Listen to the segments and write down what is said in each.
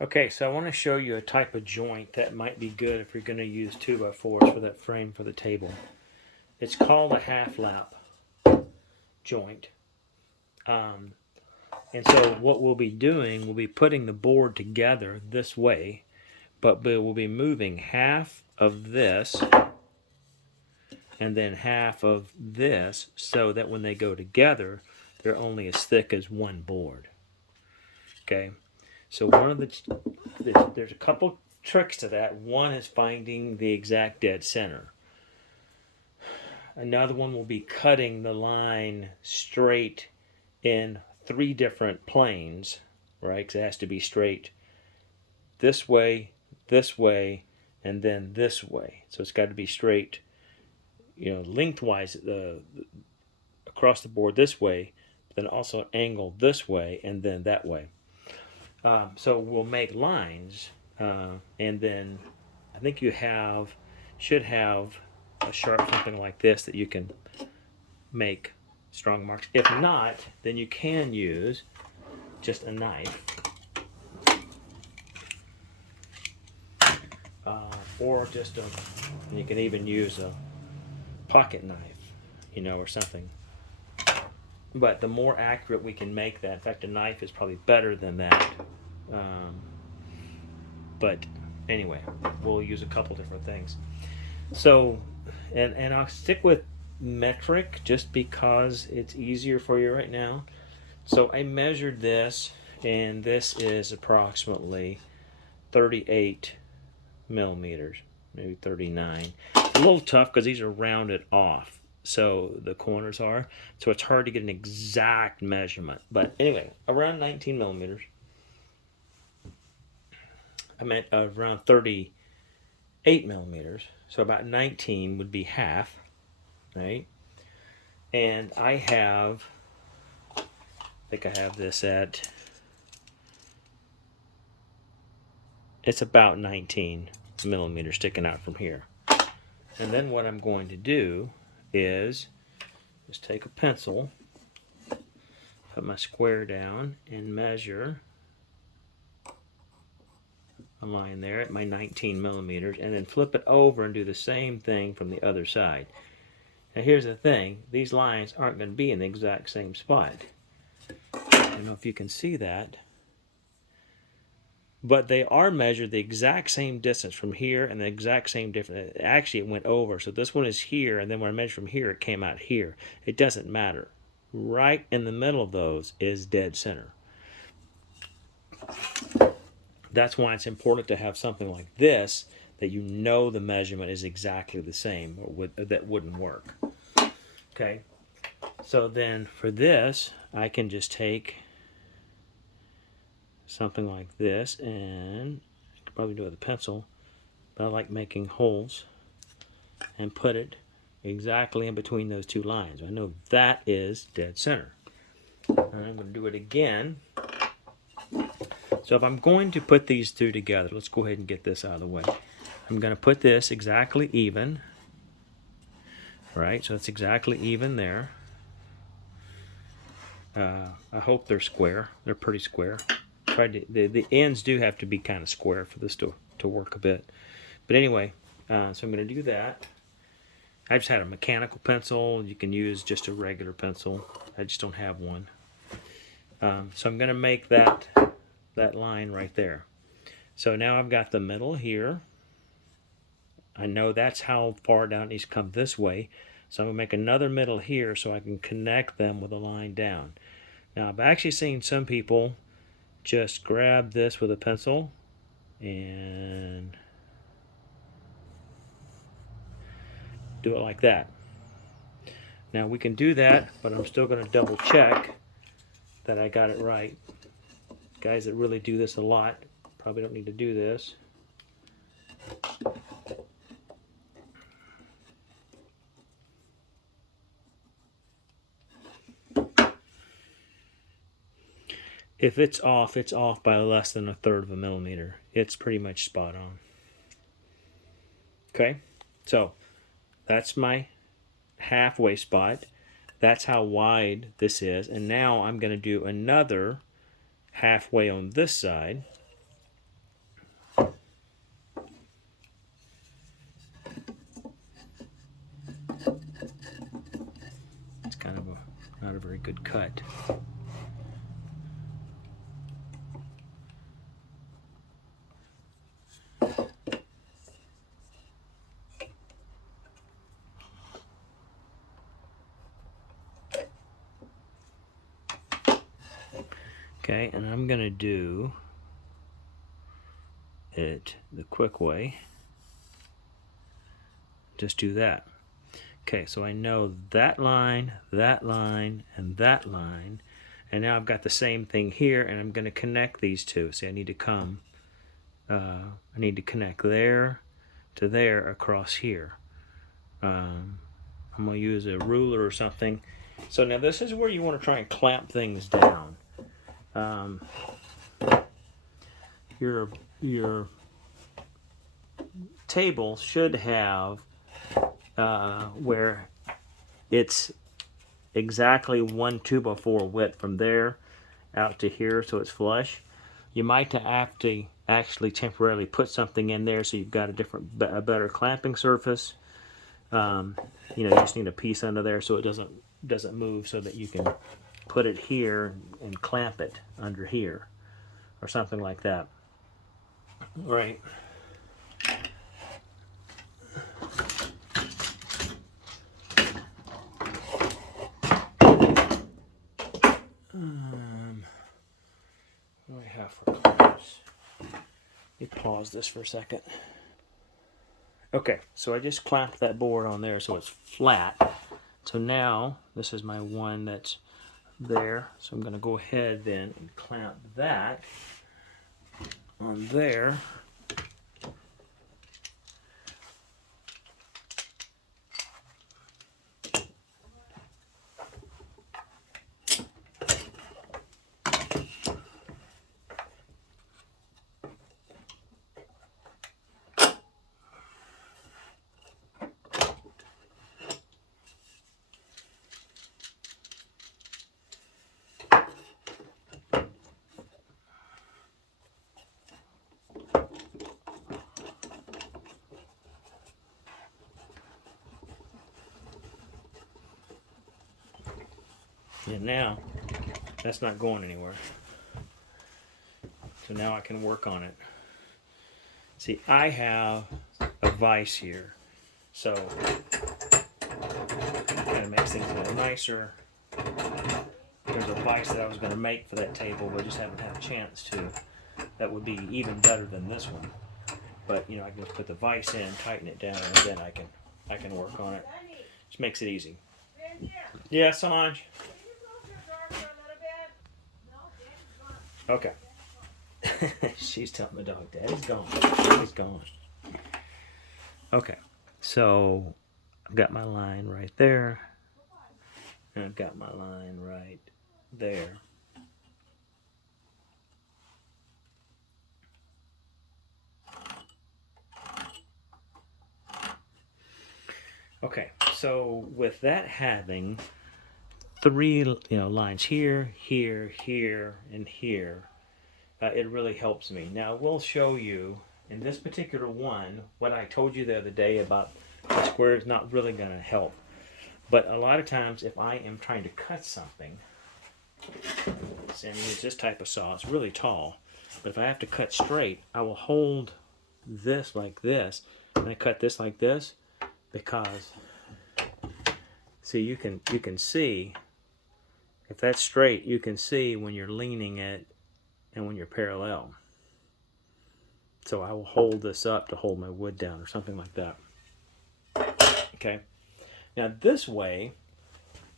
Okay, so I want to show you a type of joint that might be good if you're going to use 2x4s for that frame for the table. It's called a half lap joint. Um, and so what we'll be doing, we'll be putting the board together this way, but we'll be moving half of this and then half of this so that when they go together, they're only as thick as one board. Okay, so there's a couple tricks to that. One is finding the exact dead center. Another one will be cutting the line straight in 3 different planes, right? Because it has to be straight this way, and then this way. So it's got to be straight, lengthwise across the board this way, but then also angled this way and then that way. So we'll make lines, and then I think you should have a sharp something like this that you can make strong marks. If not, then you can use just a knife, or you can even use a pocket knife, or something. But the more accurate we can make that, in fact, a knife is probably better than that. Um, but anyway, we'll use a couple different things. So, and I'll stick with metric just because it's easier for you right now. So I measured this, and this is approximately 38 millimeters, maybe 39. It's a little tough because these are rounded off, so the corners are, so it's hard to get an exact measurement. But anyway, around 19 millimeters. I meant around 38 millimeters, so about 19 would be half, right? And I think I have this at, it's about 19 millimeters sticking out from here. And then what I'm going to do is just take a pencil, put my square down, and measure a line there at my 19 millimeters, and then flip it over and do the same thing from the other side. Now here's the thing, these lines aren't going to be in the exact same spot. I don't know if you can see that, but they are measured the exact same distance from here and the exact same difference. Actually, it went over, so this one is here, and then when I measured from here, it came out here. It doesn't matter. Right in the middle of those is dead center. That's why it's important to have something like this that you know the measurement is exactly the same, or that wouldn't work. Okay, so then for this, I can just take something like this, and I could probably do it with a pencil, but I like making holes and put it exactly in between those two lines. I know that is dead center. And I'm going to do it again. So if I'm going to put these two together, let's go ahead and get this out of the way. I'm going to put this exactly even. Right, so it's exactly even there. I hope they're square. They're pretty square. The ends do have to be kind of square for this to work a bit. But anyway, so I'm going to do that. I just had a mechanical pencil. You can use just a regular pencil. I just don't have one. So I'm going to make that line right there. So now I've got the middle here. I know that's how far down it needs to come this way. So I'm going to make another middle here so I can connect them with a line down. Now I've actually seen some people just grab this with a pencil and do it like that. Now we can do that, but I'm still going to double check that I got it right. Guys that really do this a lot probably don't need to do this. If it's off by less than 1/3 of a millimeter. It's pretty much spot on. Okay, so that's my halfway spot. That's how wide this is. And now I'm going to do another halfway on this side. cut. Okay, and I'm going to do it the quick way. Just do that. Okay, so I know that line, and that line, and now I've got the same thing here, and I'm going to connect these two. See, I need to connect there to there across here. I'm going to use a ruler or something. So now this is where you want to try and clamp things down. Your table should have where it's exactly 1 2x4 width from there out to here, so it's flush. You might have to actually temporarily put something in there so you've got a better clamping surface. You just need a piece under there so it doesn't move, so that you can put it here and clamp it under here or something like that. Right. What do I have for clamps? Let me pause this for a second. Okay, so I just clamped that board on there so it's flat. So now this is my one that's there. So I'm going to go ahead then and clamp that on there. And now that's not going anywhere. So now I can work on it. See, I have a vise here, so kind of makes things a little nicer. There's a vise that I was going to make for that table, but I just haven't had a chance to. That would be even better than this one. But I can just put the vise in, tighten it down, and then I can work on it. Just makes it easy. Yeah, Sanj. Okay. She's telling the dog, Daddy's gone. Daddy's gone. Okay, so I've got my line right there, and I've got my line right there. Okay, so with that having three lines here, here, here, and here, it really helps me. Now we'll show you in this particular one what I told you the other day about the square is not really going to help. But a lot of times if I am trying to cut something, see, I'm using this type of saw, it's really tall, but if I have to cut straight, I will hold this like this, and I cut this like this, because see, you can see if that's straight, you can see when you're leaning it and when you're parallel. So I will hold this up to hold my wood down or something like that. Okay. Now this way,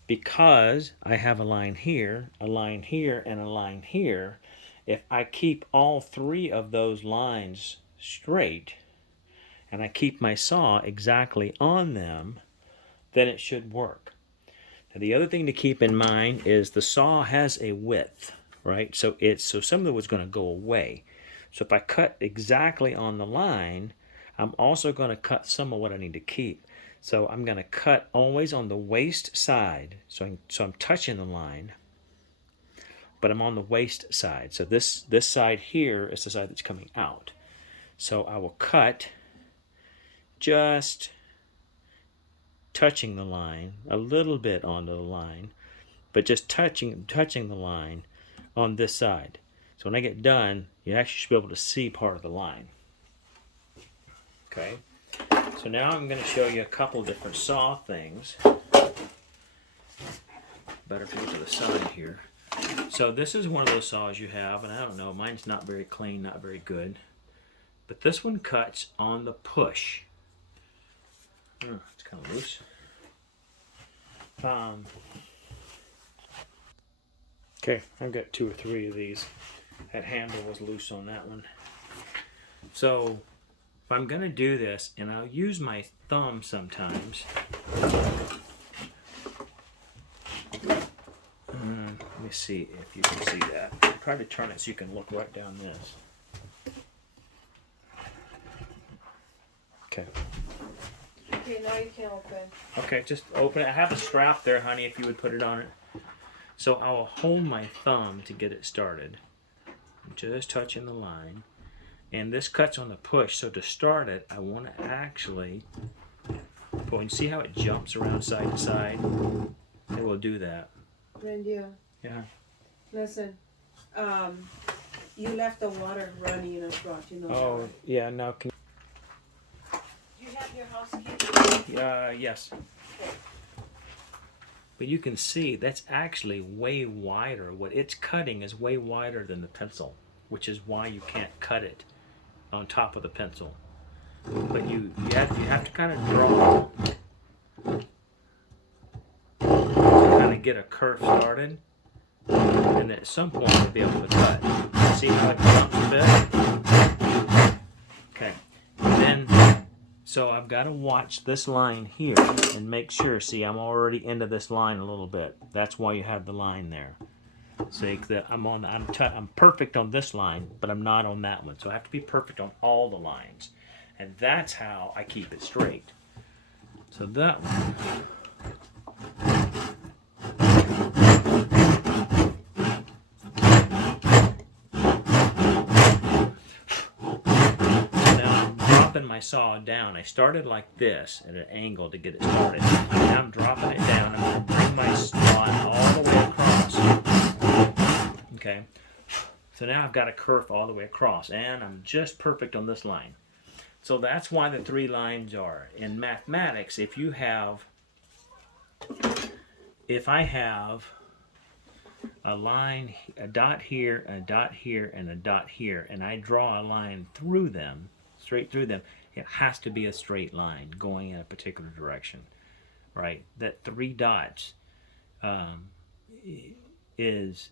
because I have a line here, and a line here, if I keep all three of those lines straight and I keep my saw exactly on them, then it should work. Now the other thing to keep in mind is the saw has a width, right? So some of the wood's going to go away. So if I cut exactly on the line, I'm also going to cut some of what I need to keep. So I'm going to cut always on the waist side. So I'm touching the line, but I'm on the waist side. So this side here is the side that's coming out. So I will cut just touching the line, a little bit onto the line, but just touching the line on this side. So when I get done, you actually should be able to see part of the line. Okay, so now I'm going to show you a couple of different saw things. Better if you go to the side here. So this is one of those saws you have, and I don't know, mine's not very clean, not very good. But this one cuts on the push. Oh, it's kind of loose. Okay, I've got 2 or 3 of these. That handle was loose on that one. So if I'm going to do this, and I'll use my thumb sometimes. Let me see if you can see that. Try to turn it so you can look right down this. Okay. Okay, now you can open. Okay, just open it. I have a strap there, honey, if you would put it on it. So I will hold my thumb to get it started. Just touching the line. And this cuts on the push, so to start it, I want to actually pull. And see how it jumps around side to side? It will do that. Randy, Yeah. listen, you left the water running in a front, you know. Oh, that, right? yeah, now can You have your housekeeping? yes. Okay. But you can see that's actually way wider. What it's cutting is way wider than the pencil, which is why you can't cut it on top of the pencil. But you have to kind of draw to kind of get a curve started, and then at some point you'll be able to cut. See how it jumps a bit? Okay. And then, so I've got to watch this line here and make sure. See, I'm already into this line a little bit. That's why you have the line there. See, I'm perfect on this line, but I'm not on that one. So I have to be perfect on all the lines, and that's how I keep it straight. So that one. My saw down. I started like this at an angle to get it started. Now I'm dropping it down. I'm going to bring my slot all the way across. Okay. So now I've got a curve all the way across, and I'm just perfect on this line. So that's why the 3 lines are. In mathematics, if I have a line, a dot here, a dot here, and a dot here, and I draw a line through them, straight through them, it has to be a straight line going in a particular direction, right? That 3 dots is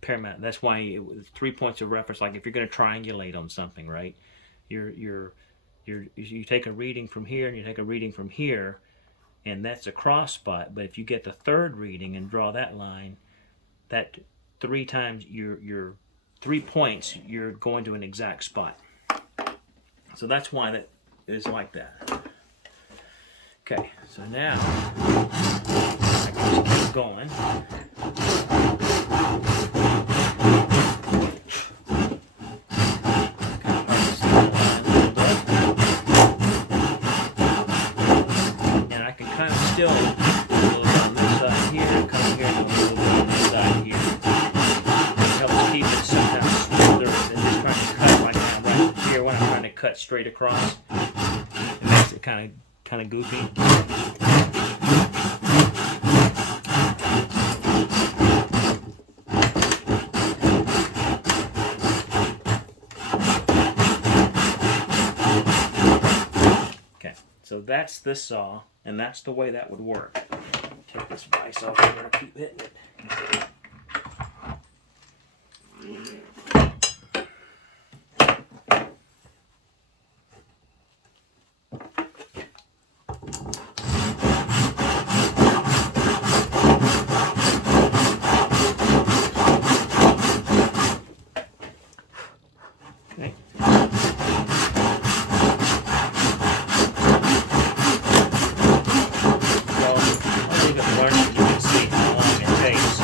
paramount. That's why 3 points of reference. Like if you're going to triangulate on something, right? You take a reading from here and you take a reading from here, and that's a cross spot. But if you get the 3rd reading and draw that line, that 3 times your 3 points, you're going to an exact spot. So that's why that is like that. Okay, so now I can just keep going. And I can kind of still a little bit on this side here, come here, and a little bit on this side here. It helps keep it somehow smoother than just trying to cut like now right here when I'm trying to cut straight across. It makes it kind of goofy. Okay, so that's this saw, and that's the way that would work. Take this vise off here and keep hitting it. Okay. Well, I'll leave it learning. You can see how long it takes.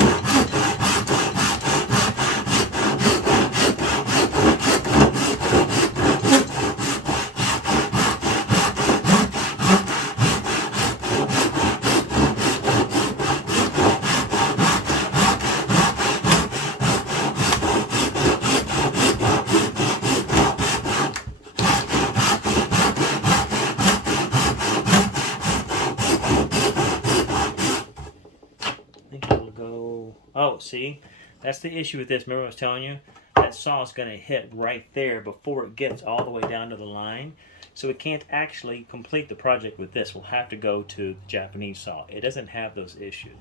So see, that's the issue with this. Remember I was telling you? That saw is going to hit right there before it gets all the way down to the line. So we can't actually complete the project with this. We'll have to go to the Japanese saw. It doesn't have those issues.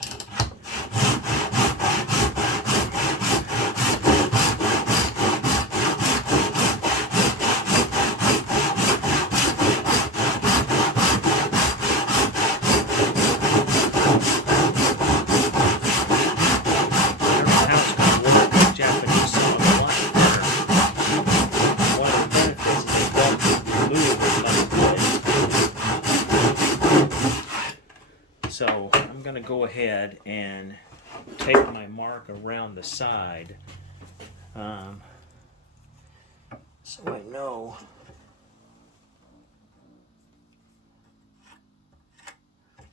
So I'm going to go ahead and take my mark around the side so I know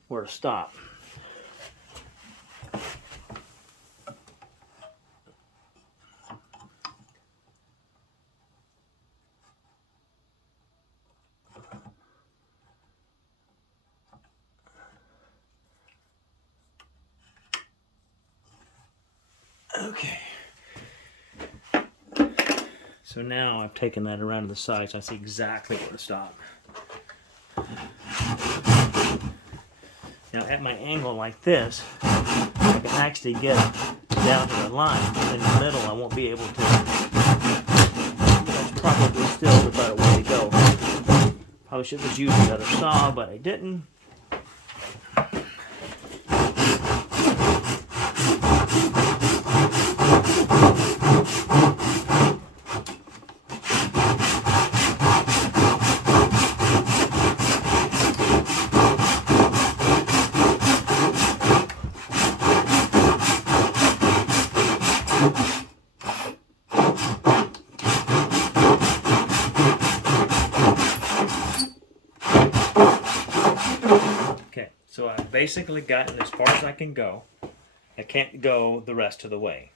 where to stop. Okay. So now I've taken that around to the side, so I see exactly where to stop. Now at my angle like this, I can actually get down to the line, but in the middle I won't be able to. That's probably still the better way to go. Probably should have used another saw, but I didn't. So I've basically gotten as far as I can go. I can't go the rest of the way.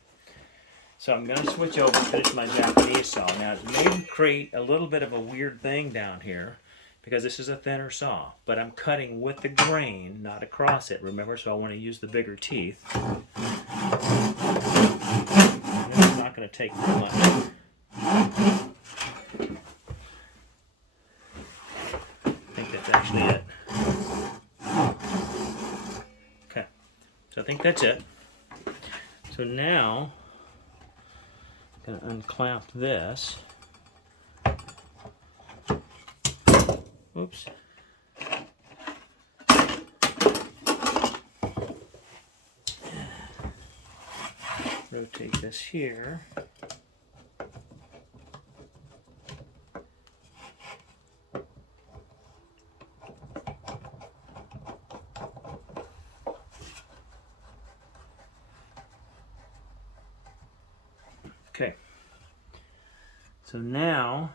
So I'm going to switch over and finish my Japanese saw. Now it may create a little bit of a weird thing down here because this is a thinner saw. But I'm cutting with the grain, not across it, remember? So I want to use the bigger teeth. It's not going to take too much. I think that's actually it. Okay, so I think that's it. So now I'm going to unclamp this. Oops. Rotate this here. Okay, so now,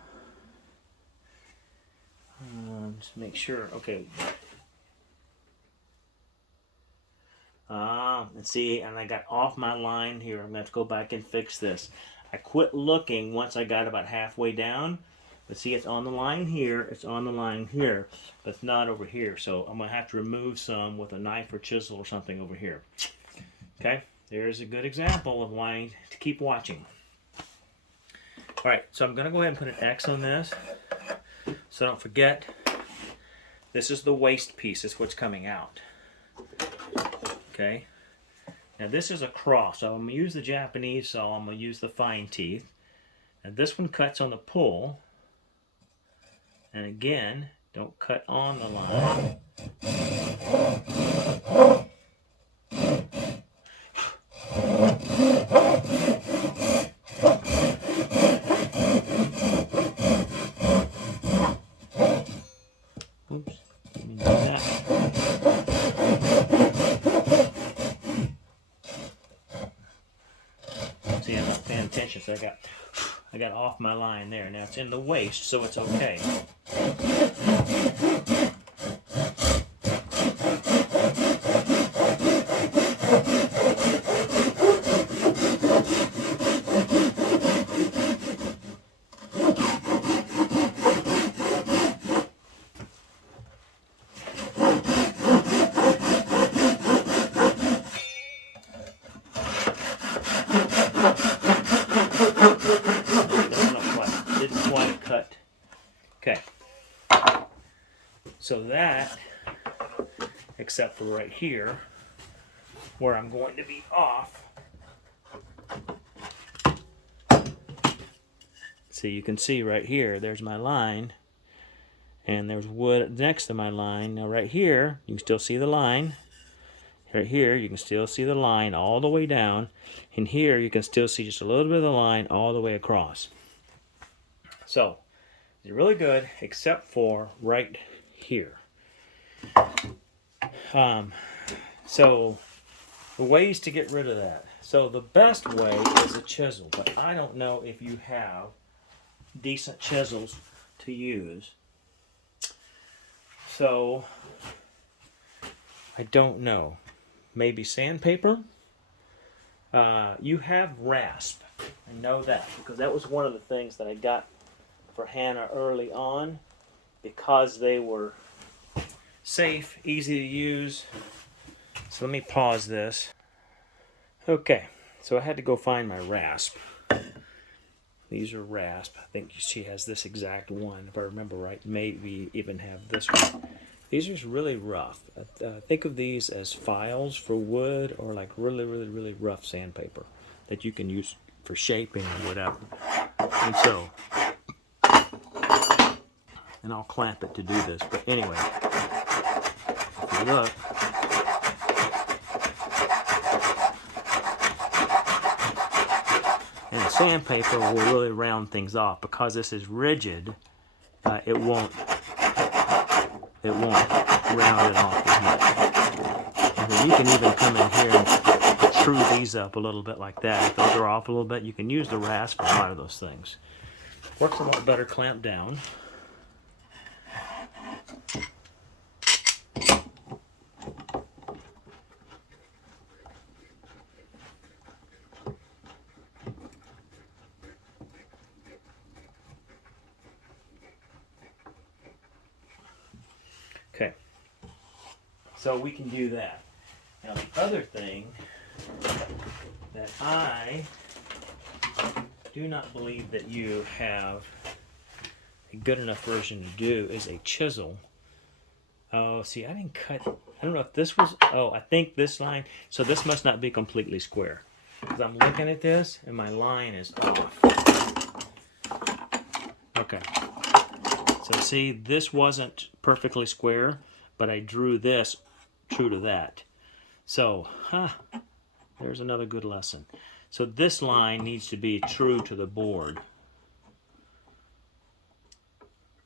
just make sure, okay. And see, and I got off my line here. I'm going to have to go back and fix this. I quit looking once I got about halfway down. But see, it's on the line here, it's on the line here, but it's not over here. So I'm going to have to remove some with a knife or chisel or something over here. Okay, there's a good example of why to keep watching. Alright, so I'm going to go ahead and put an X on this, so don't forget, this is the waste piece, it's what's coming out. Okay, now this is a cross, so I'm going to use the Japanese saw, I'm going to use the fine teeth, and this one cuts on the pull, and again, don't cut on the line. Oops, let me do that. See, I'm not paying attention, so I got off my line there. Now it's in the waist, so it's okay. Okay. So that, except for right here, where I'm going to be off. So you can see right here, there's my line, and there's wood next to my line. Now right here, you can still see the line. Right here, you can still see the line all the way down. And here, you can still see just a little bit of the line all the way across. So, it's really good, except for right here. So, the ways to get rid of that. So, the best way is a chisel, but I don't know if you have decent chisels to use. So, I don't know. Maybe sandpaper? You have rasp. I know that because that was one of the things that I got for Hannah early on because they were safe, easy to use. So let me pause this. Okay, so I had to go find my rasp. These are rasp. I think she has this exact one, if I remember right. Maybe even have this one. These are really rough. Think of these as files for wood or like really, really, really rough sandpaper that you can use for shaping or whatever. And so, and I'll clamp it to do this. But anyway, if you look, and the sandpaper will really round things off because this is rigid. It won't round it off as much. And then you can even come in here and true these up a little bit like that. If those are off a little bit, you can use the rasp for a lot of those things. Works a lot better clamped down. Okay, so we can do that. Now the other thing that I do not believe that you have a good enough version to do is a chisel. Oh, see, I didn't cut, I don't know if this was, oh, I think this line, so this must not be completely square. Because I'm looking at this and my line is off. Okay. So see, this wasn't perfectly square, but I drew this true to that. So, there's another good lesson. So this line needs to be true to the board.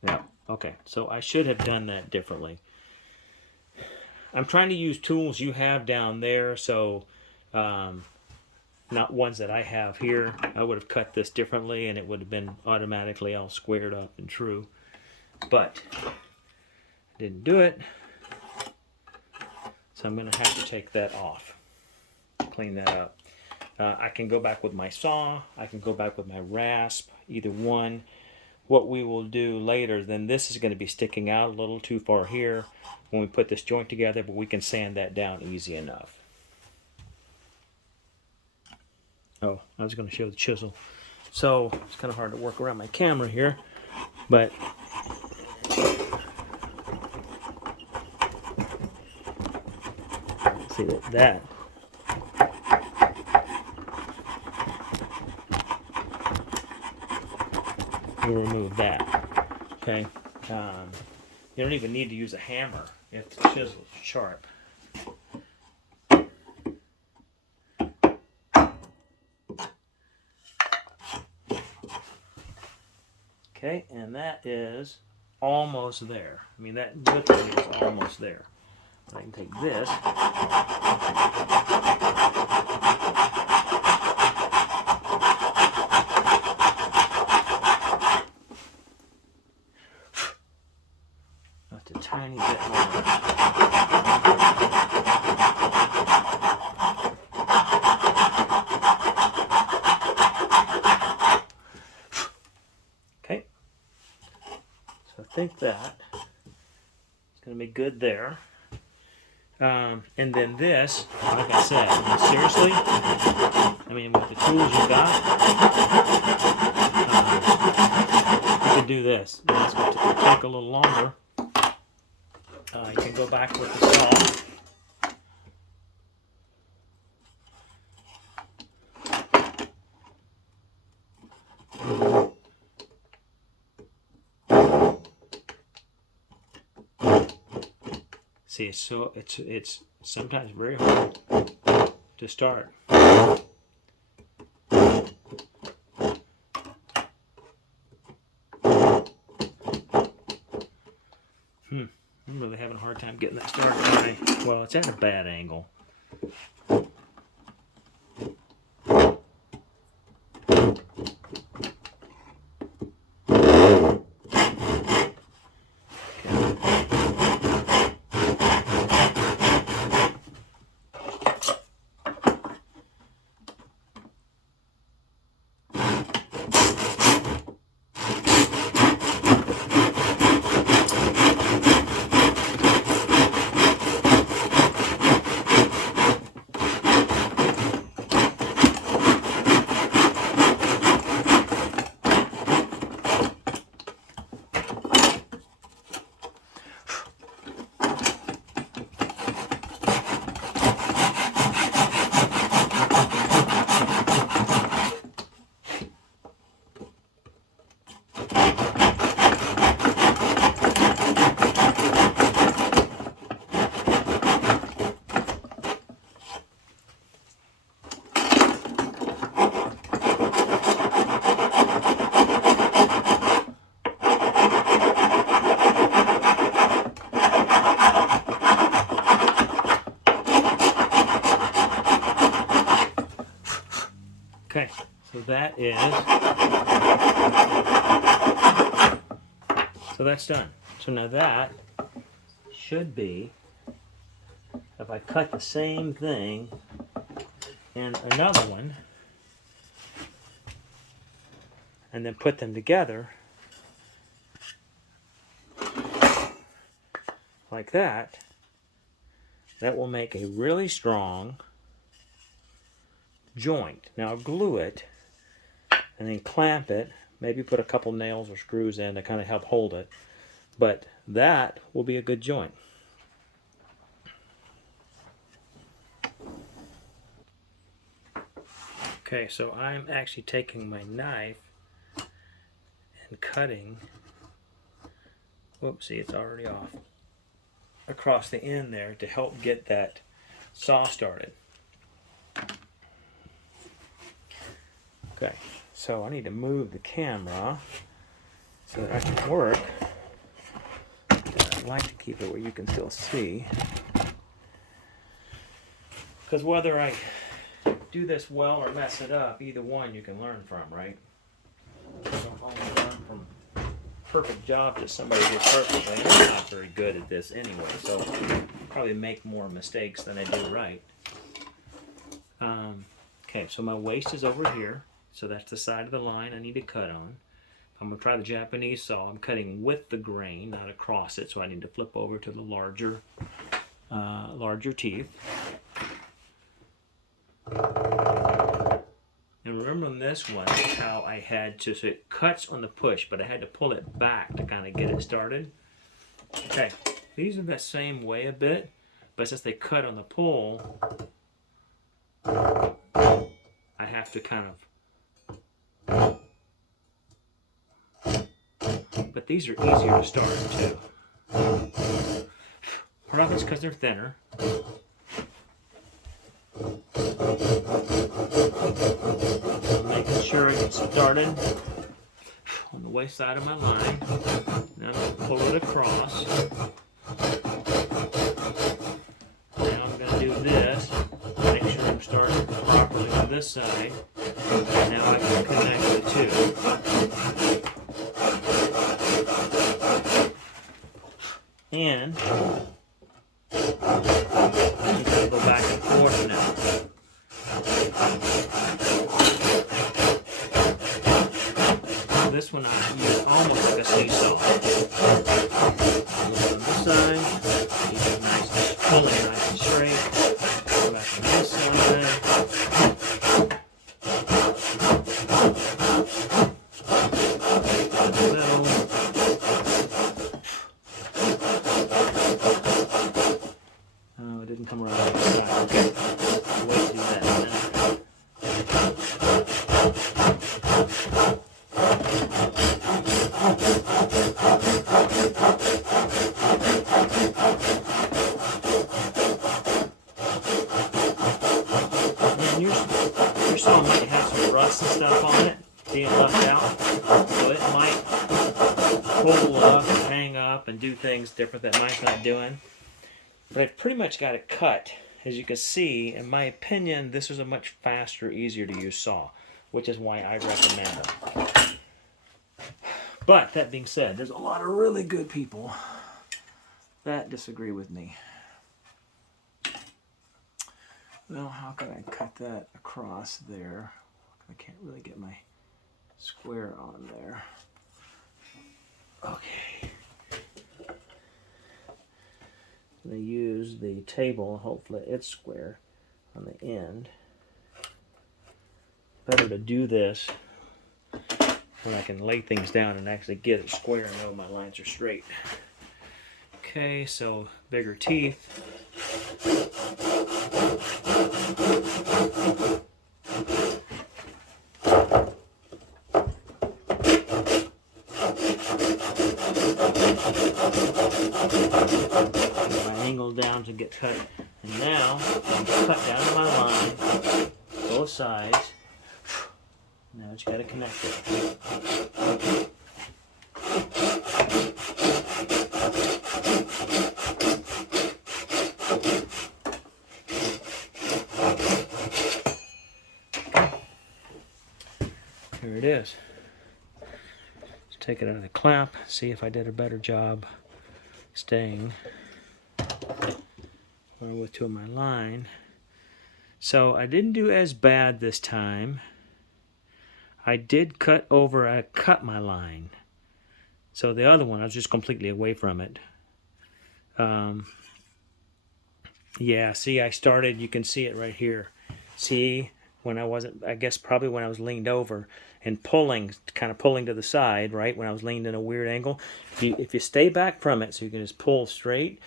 Yeah, okay. So I should have done that differently. I'm trying to use tools you have down there, so not ones that I have here. I would have cut this differently and it would have been automatically all squared up and true. But I didn't do it, so I'm going to have to take that off, clean that up. I can go back with my saw, I can go back with my rasp, either one. What we will do later, then this is going to be sticking out a little too far here when we put this joint together, but we can sand that down easy enough. Oh, I was going to show the chisel. So it's kind of hard to work around my camera here, but see that we'll remove that. Okay, you don't even need to use a hammer if the chisel is sharp. Okay, and that is almost there. I mean, that literally is almost there. I can take this. Just a tiny bit more. Okay. So I think that is going to be good there. And then this, like I said, seriously, I mean, with the tools you got, you can do this. And it's going to take a little longer. You can go back with the saw. See, it's sometimes very hard to start. I'm really having a hard time getting that started. Right. Well, it's at a bad angle. Okay, so that's done. So now that should be, if I cut the same thing in another one and then put them together like that, that will make a really strong joint. Now I'll glue it and then clamp it, maybe put a couple nails or screws in to kind of help hold it, but that will be a good joint. Okay, so I'm actually taking my knife and cutting, whoopsie, it's already off, across the end there to help get that saw started. Okay, so I need to move the camera so that I can work. I'd like to keep it where you can still see. Because whether I do this well or mess it up, either one you can learn from, right? You don't only learn from perfect jobs that somebody did perfectly. And I'm not very good at this anyway, so I probably make more mistakes than I do right. Okay, so my waist is over here. So that's the side of the line I need to cut on. I'm going to try the Japanese saw. I'm cutting with the grain, not across it, so I need to flip over to the larger teeth. And remember on this one how I had to, so it cuts on the push, but I had to pull it back to kind of get it started. Okay, these are the same way a bit, but since they cut on the pull, I have to kind of, but these are easier to start too. Part of it's because they're thinner. Making sure I get started on the waist side of my line. Now I'm going to pull it across. Now I'm going to do this. Make sure I'm starting properly on this side. Now I can connect the two. And I'm going to go back and forth now. This one I use almost like a seesaw. On this side, keep it nice and pulling nice and straight. Go back on this side. Middle. pull up and hang up and do things different that mine's not doing. But I've pretty much got it cut. As you can see, in my opinion, this is a much faster, easier to use saw, which is why I recommend it. But that being said, there's a lot of really good people that disagree with me. Well, how can I cut that across there? I can't really get my square on there. Okay. I'm going to use the table, hopefully it's square on the end. Better to do this when I can lay things down and actually get it square and know my lines are straight. Okay, so bigger teeth. My angle down to get cut, and now I'm cut down to my line, both sides. Now I just got to connect it. Here it is. Let's take it out of the clamp, see if I did a better job staying with two of my line. So I didn't do as bad this time. I did cut my line. So the other one, I was just completely away from it. Yeah, see, I started, you can see it right here. See, when I wasn't, I guess probably when I was leaned over and pulling, kind of pulling to the side, right? When I was leaned in a weird angle. If you stay back from it, so you can just pull straight,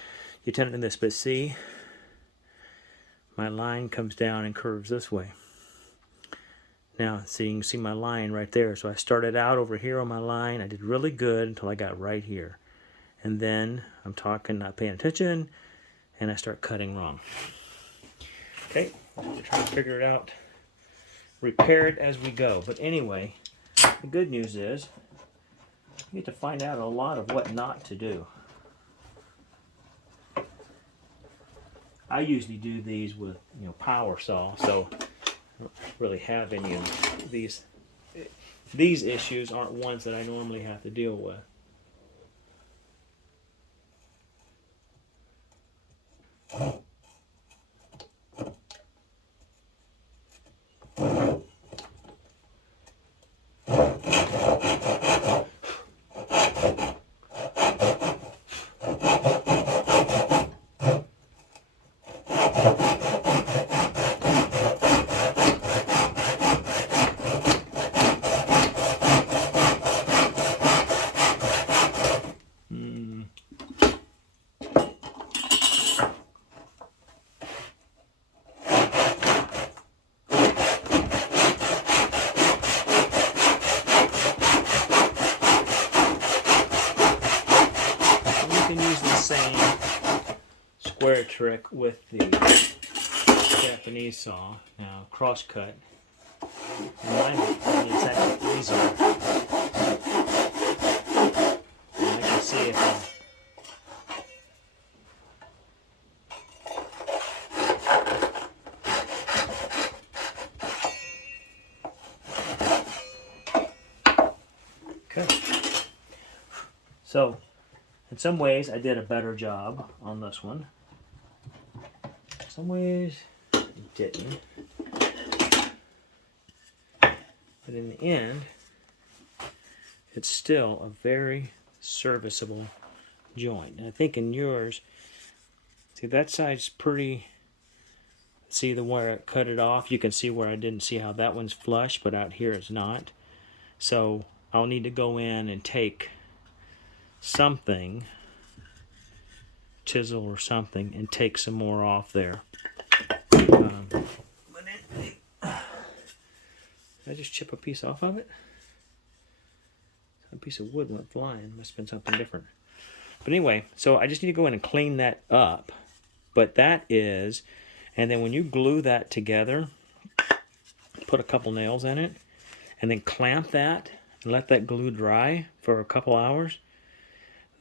you tend to do this, but see, my line comes down and curves this way. Now, see, you can see my line right there. So I started out over here on my line. I did really good until I got right here. And then I'm talking, not paying attention, and I start cutting wrong. Okay, we're trying to figure it out. Repair it as we go. But anyway, the good news is you get to find out a lot of what not to do. I usually do these with, power saw, so I don't really have any of these. These issues aren't ones that I normally have to deal with. Square trick with the Japanese saw. Now cross cut. Mine is actually easier. And I can see if okay. So in some ways I did a better job on this one. Some ways it didn't, but in the end it's still a very serviceable joint. And I think in yours, see, that side's pretty, see the where it cut it off, you can see where I didn't see how that one's flush, but out here it's not. So I'll need to go in and take something, chisel or something, and take some more off there. Did I just chip a piece off of it? A piece of wood went flying. Must have been something different. But anyway, so I just need to go in and clean that up. But that is, and then when you glue that together, put a couple nails in it, and then clamp that and let that glue dry for a couple hours.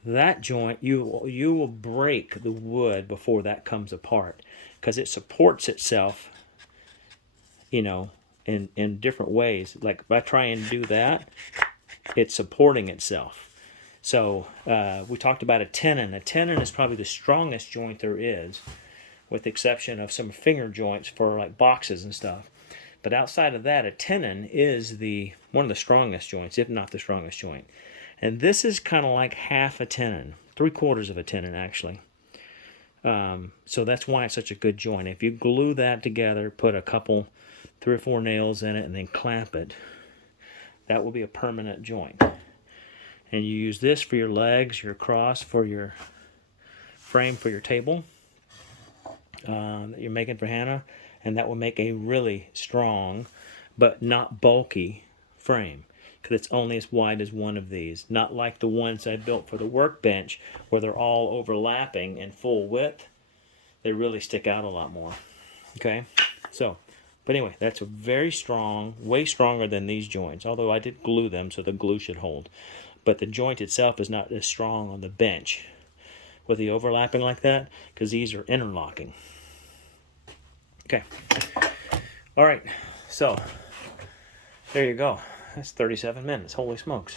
that joint, you will break the wood before that comes apart, because it supports itself, you know, in different ways. Like if I try and do that, it's supporting itself. So we talked about a tenon. A tenon is probably the strongest joint there is, with the exception of some finger joints for like boxes and stuff. But outside of that, a tenon is one of the strongest joints, if not the strongest joint. And this is kind of like half a tenon, 3/4 of a tenon actually. So that's why it's such a good joint. If you glue that together, put a couple, 3 or 4 nails in it, and then clamp it, that will be a permanent joint. And you use this for your legs, your cross for your frame for your table that you're making for Hannah, and that will make a really strong but not bulky frame, because it's only as wide as one of these, not like the ones I built for the workbench where they're all overlapping in full width. They really stick out a lot more. Okay, so but anyway, that's a very strong, way stronger than these joints, although I did glue them so the glue should hold. But the joint itself is not as strong on the bench with the overlapping like that, because these are interlocking. Okay. All right. So there you go. That's 37 minutes. Holy smokes.